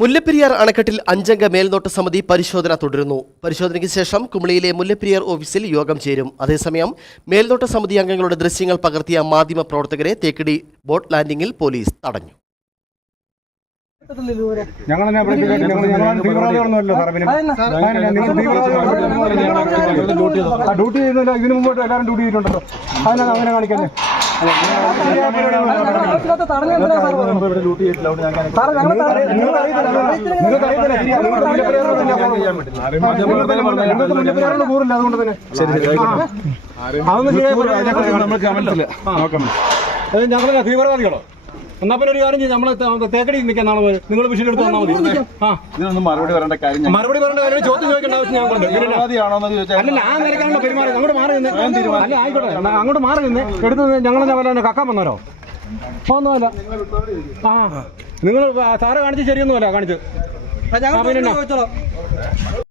മുല്ലപ്പെരിയാർ അണക്കെട്ടിൽ അഞ്ചംഗ മേൽനോട്ട സമിതി പരിശോധന തുടരുന്നു. പരിശോധനയ്ക്ക് ശേഷം കുമളിയിലെ മുല്ലപ്പെരിയാർ ഓഫീസിൽ യോഗം ചേരും. അതേസമയം മേൽനോട്ട സമിതി അംഗങ്ങളുടെ ദൃശ്യങ്ങൾ പകർത്തിയ മാധ്യമ പ്രവർത്തകരെ തേക്കടി ബോട്ട് ലാൻഡിംഗിൽ പോലീസ് തടഞ്ഞു. ഡ്യൂട്ടി ചെയ്യുന്നില്ല. ഇതിനു മുമ്പോട്ട് എല്ലാവരും ഡ്യൂട്ടി ചെയ്തിട്ടുണ്ടല്ലോ. അതിനാണ് അങ്ങനെ കാണിക്കുന്നത് കൂറില്ല അതുകൊണ്ട് തന്നെ അതൊന്നും ശരിയായി ഞങ്ങൾ തീവ്രവാദികളോ എന്നാ പിന്നെ ഒരു കാര്യം ചെയ്യും നമ്മൾ തേക്കടി നിൽക്കാൻ നാളെ പോലെ നിങ്ങൾ വിഷയം എടുത്ത് തന്നാൽ മതി. ആ. ഇതിനൊന്നും മറുപടി പറയേണ്ട കാര്യം ഞാൻ മറുപടി പറയേണ്ട കാര്യം ചോദ്യം ചോദിക്കേണ്ട ആവശ്യം ഞങ്ങൾക്കുണ്ട്. ഇല്ലല്ലോ. തീവ്രവാദിയാണോന്ന് ചോദിച്ചാൽ അല്ലല്ല ആ പെരുമാറി അങ്ങോട്ട് മാറി നിന്ന്. അല്ല ആയിക്കോട്ടെ. എന്നാ അങ്ങോട്ട് മാറി നിന്ന് എടുത്ത് ഞങ്ങളെന്നെ വല്ല കക്കാൻ വന്നവരോ? ഒന്നുമല്ല ആ. നിങ്ങൾ സാറ് കാണിച്ച് ശരിയൊന്നുമല്ല കാണിച്ച് ആ, പിന്നെ എന്നാ?